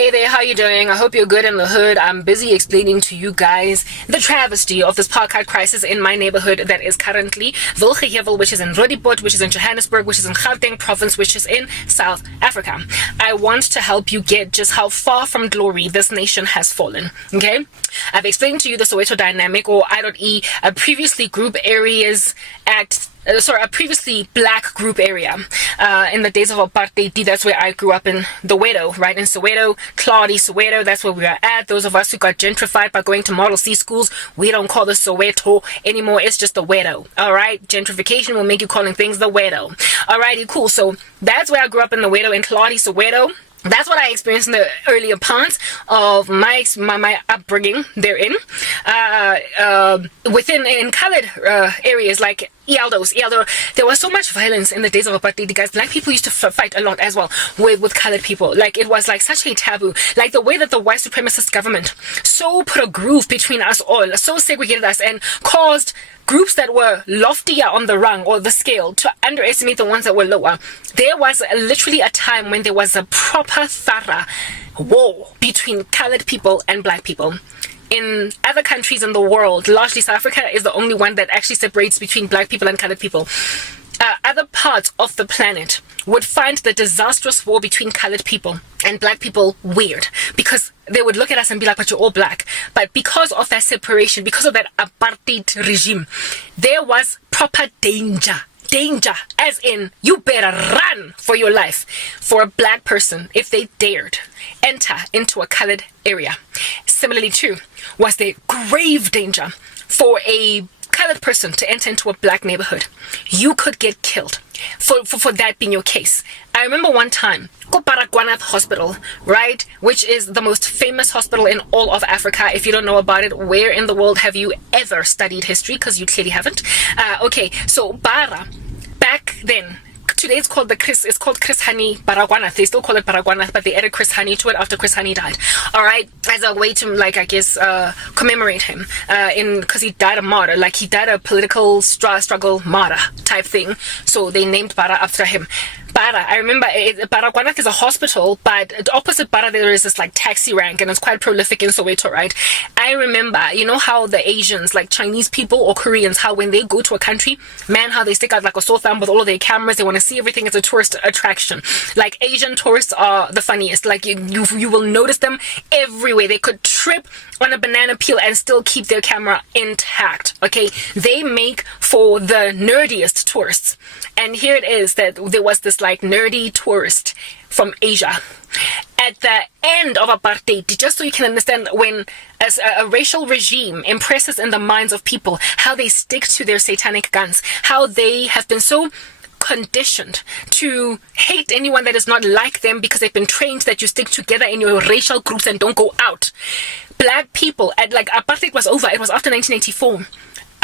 Hey there, how you doing? I hope you're good in the hood. I'm busy explaining to you guys the travesty of this apartheid crisis in my neighborhood that is currently Wilgehevel, which is in Roodepoort, which is in Johannesburg, which is in Gauteng province, which is in South Africa. I want to help you get just how far from glory this nation has fallen, okay? I've explained to you the Soweto dynamic, or I.E, a previously group areas act, a previously black group area in the days of Apartheid. That's where I grew up, in the Soweto, right? In Soweto, Claudia, Soweto, that's where we are at. Those of us who got gentrified by going to Model C schools, we don't call this Soweto anymore. It's just the Soweto, all right? Gentrification will make you calling things the Soweto. Alrighty, cool. So that's where I grew up, in the Soweto, in Claudia, Soweto. That's what I experienced in the earlier parts of my upbringing therein. In colored areas like Ealdo, there was so much violence in the days of apartheid, guys. Black people used to fight a lot as well with colored people. Like, it was like such a taboo. Like, the way that the white supremacist government so put a groove between us all, so segregated us and caused groups that were loftier on the rung or the scale to underestimate the ones that were lower. There was literally a time when there was a proper thorough war between colored people and black people. In other countries in the world, largely South Africa is the only one that actually separates between black people and colored people. Other parts of the planet would find the disastrous war between colored people and black people weird, because they would look at us and be like, but you're all black. But because of that separation, because of that apartheid regime, there was proper danger, as in, you better run for your life for a black person if they dared enter into a colored area. Similarly too, was there grave danger for a colored person to enter into a black neighborhood. You could get killed for that being your case. I remember one time, Baragwanath Hospital, right, which is the most famous hospital in all of Africa. If you don't know about it, where in the world have you ever studied history? Because you clearly haven't. Okay, so Bara, back then, today it's called Chris Hani Baragwanath. They still call it Baragwanath, but they added Chris Hani to it after Chris Hani died. All right, as a way to, like, I guess, commemorate him, because he died a martyr, like he died a political struggle martyr type thing. So they named Bara after him. Bara, I remember, Baragwanath is a hospital, but opposite Bara there is this like taxi rank, and it's quite prolific in Soweto, right? I remember, you know how the Asians, like Chinese people or Koreans, how when they go to a country, man, how they stick out like a sore thumb with all of their cameras. They want to see everything as a tourist attraction. Like, Asian tourists are the funniest. Like, you will notice them everywhere. They could trip on a banana peel and still keep their camera intact. Okay, they make for the nerdiest tourists. And here it is that there was this like nerdy tourist from Asia at the end of apartheid, just so you can understand, when as a racial regime impresses in the minds of people how they stick to their satanic guns, how they have been so conditioned to hate anyone that is not like them because they've been trained that you stick together in your racial groups and don't go out. Black people, at like apartheid was over, it was after 1984.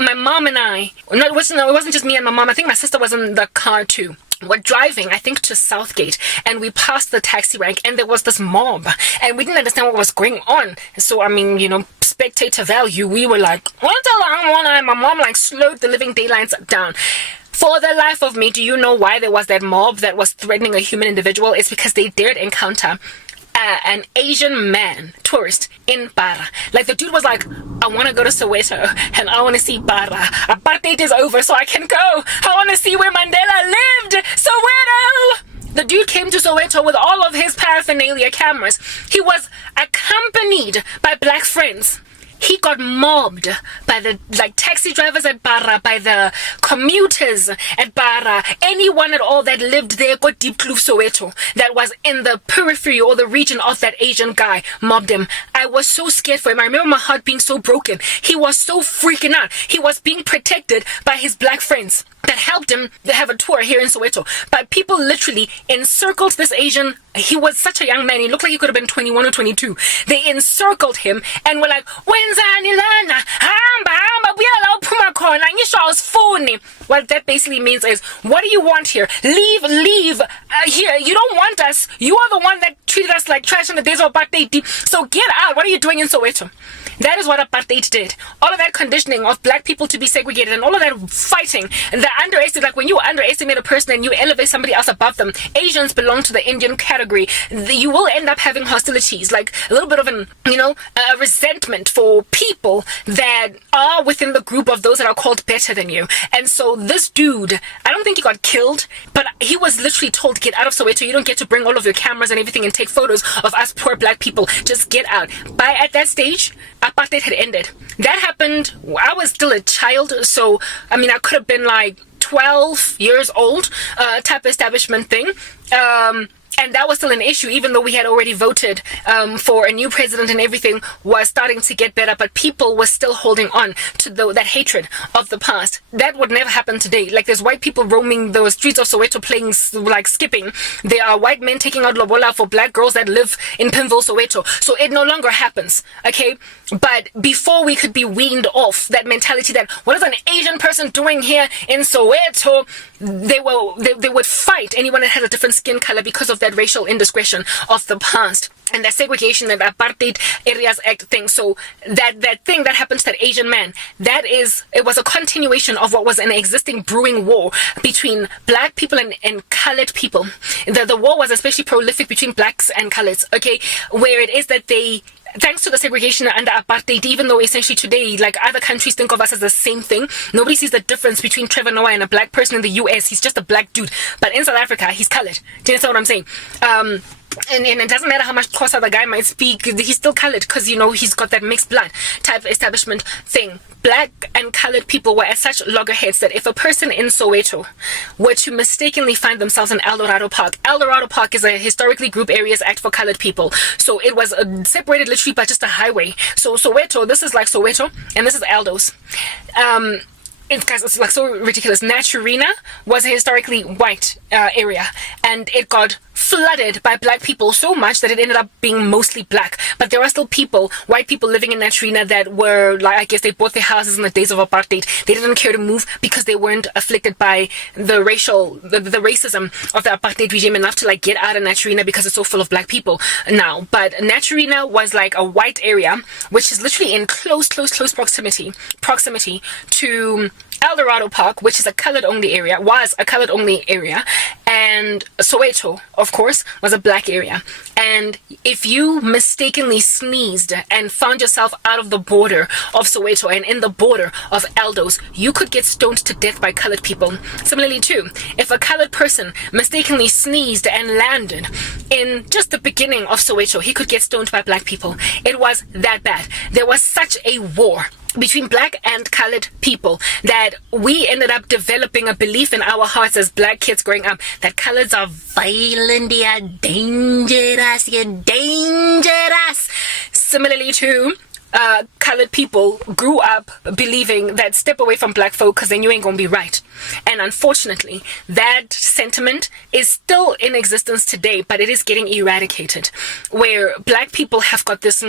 My mom and I, it wasn't just me and my mom, I think my sister was in the car too. We're driving, I think, to Southgate, and we passed the taxi rank, and there was this mob, and we didn't understand what was going on. So, I mean, you know, spectator value, we were like, what's the my mom like slowed the living daylights down. For the life of me, do you know why there was that mob that was threatening a human individual? It's because they dared encounter an Asian man, tourist, in Bara. Like, the dude was like, I want to go to Soweto and I want to see Bara. Apartheid is over, so I can go. I want to see where Mandela lived. Soweto! The dude came to Soweto with all of his paraphernalia cameras. He was accompanied by black friends. He got mobbed by the taxi drivers at Bara, by the commuters at Bara, anyone at all that lived there, got deep Kloof Soweto, that was in the periphery or the region of that Asian guy, mobbed him. I was so scared for him. I remember my heart being so broken. He was so freaking out. He was being protected by his black friends that helped him to have a tour here in Soweto. But people literally encircled this Asian. He was such a young man. He looked like he could have been 21 or 22. They encircled him and were like, "Wenzani lana? Hamba, buyela uphuma khona. Ngisho awusifuni." What that basically means is, what do you want here? Leave here. You don't want us. You are the one that treated us like trash in the days of apartheid. So get out. What are you doing in Soweto? That is what apartheid did. All of that conditioning of black people to be segregated and all of that fighting and the underestimate, like when you underestimate a person and you elevate somebody else above them, Asians belong to the Indian category, you will end up having hostilities, like a little bit of an, a resentment for people that are within the group of those that are called better than you. And so this dude, I don't think he got killed, but he was literally told, get out of Soweto. You don't get to bring all of your cameras and everything and take photos of us poor black people. Just get out. At that stage, apartheid had ended. That happened, I was still a child, so I could have been like 12 years old, type establishment thing. And that was still an issue, even though we had already voted for a new president and everything was starting to get better. But people were still holding on to that hatred of the past. That would never happen today. Like, there's white people roaming the streets of Soweto playing, like, skipping. There are white men taking out lobola for black girls that live in Pimville, Soweto. So it no longer happens, okay? But before we could be weaned off that mentality that, what is an Asian person doing here in Soweto? They would fight anyone that had a different skin color because of that racial indiscretion of the past and that segregation and Apartheid Areas Act thing. So that thing that happened to that Asian man, it was a continuation of what was an existing brewing war between black people and colored people. The war was especially prolific between blacks and coloreds, okay, where it is that thanks to the segregation under apartheid, even though essentially today, like, other countries think of us as the same thing, nobody sees the difference between Trevor Noah and a black person in the US. He's just a black dude. But in South Africa, he's colored. Do you understand what I'm saying? And it doesn't matter how much Xhosa the guy might speak, he's still colored because, he's got that mixed blood type establishment thing. Black and colored people were at such loggerheads that if a person in Soweto were to mistakenly find themselves in Eldorado Park is a historically group areas act for colored people. So it was separated literally by just a highway. So Soweto, this is like Soweto, and this is Eldos. It's like so ridiculous. Naturina was a historically white area, and it got flooded by black people so much that it ended up being mostly black. But there are still white people living in Naturina that were, like, I guess they bought their houses in the days of apartheid. They didn't care to move because they weren't afflicted by the racism of the apartheid regime enough to, like, get out of Naturina because it's so full of black people now. But Naturina was like a white area, which is literally in close proximity to Eldorado Park, which is a colored-only area, and Soweto, of course, was a black area. And if you mistakenly sneezed and found yourself out of the border of Soweto and in the border of Eldos, you could get stoned to death by colored people. Similarly, too, if a colored person mistakenly sneezed and landed in just the beginning of Soweto, he could get stoned by black people. It was that bad. There was such a war between black and colored people that we ended up developing a belief in our hearts as black kids growing up that coloreds are violent, they are dangerous, you're dangerous. Similarly to colored people grew up believing that step away from black folk because then you ain't gonna be right. And unfortunately, that sentiment is still in existence today, but it is getting eradicated, where black people have got this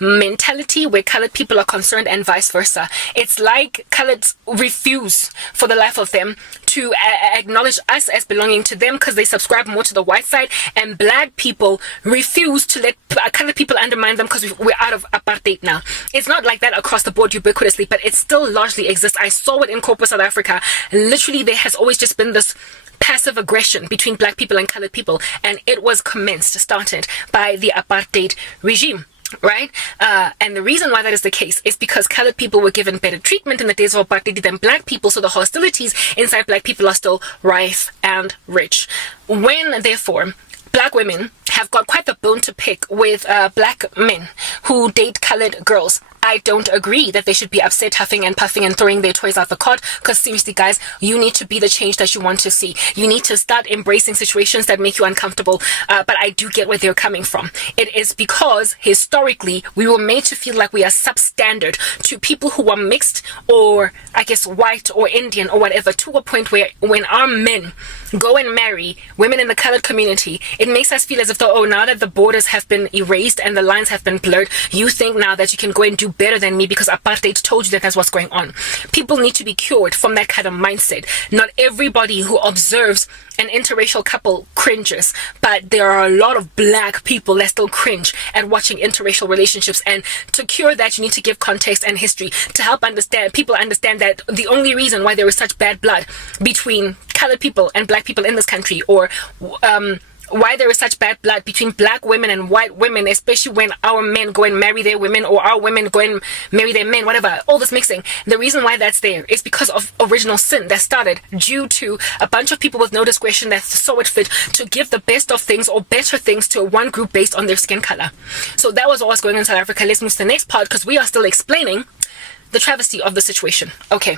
mentality where colored people are concerned and vice versa. It's like coloreds refuse for the life of them to acknowledge us as belonging to them because they subscribe more to the white side, and black people refuse to let colored people undermine them because we're out of apartheid now. It's not like that across the board ubiquitously, but it still largely exists. I saw it in corporate South Africa. Literally, there has always just been this passive aggression between black people and colored people, and it was started by the apartheid regime. Right? And the reason why that is the case is because colored people were given better treatment in the days of apartheid than black people, so the hostilities inside black people are still rife and rich. When, therefore, black women have got quite the bone to pick with black men who date colored girls, I don't agree that they should be upset, huffing and puffing and throwing their toys out the cot, because seriously, guys, you need to be the change that you want to see. You need to start embracing situations that make you uncomfortable, but I do get where they're coming from. It is because historically we were made to feel like we are substandard to people who are mixed, or I guess white or Indian or whatever, to a point where when our men go and marry women in the colored community, it makes us feel as if, now that the borders have been erased and the lines have been blurred, you think now that you can go and do better than me because apartheid told you that that's what's going on. People need to be cured from that kind of mindset. Not everybody who observes an interracial couple cringes, but there are a lot of black people that still cringe at watching interracial relationships. And to cure that, you need to give context and history to help people understand that the only reason why there is such bad blood between colored people and black people in this country, or why there is such bad blood between black women and white women, especially when our men go and marry their women, or our women go and marry their men, whatever, all this mixing. The reason why that's there is because of original sin that started due to a bunch of people with no discretion that saw it fit to give the best of things or better things to one group based on their skin color. So that was what was going on in South Africa. Let's move to the next part because we are still explaining the travesty of the situation. Okay,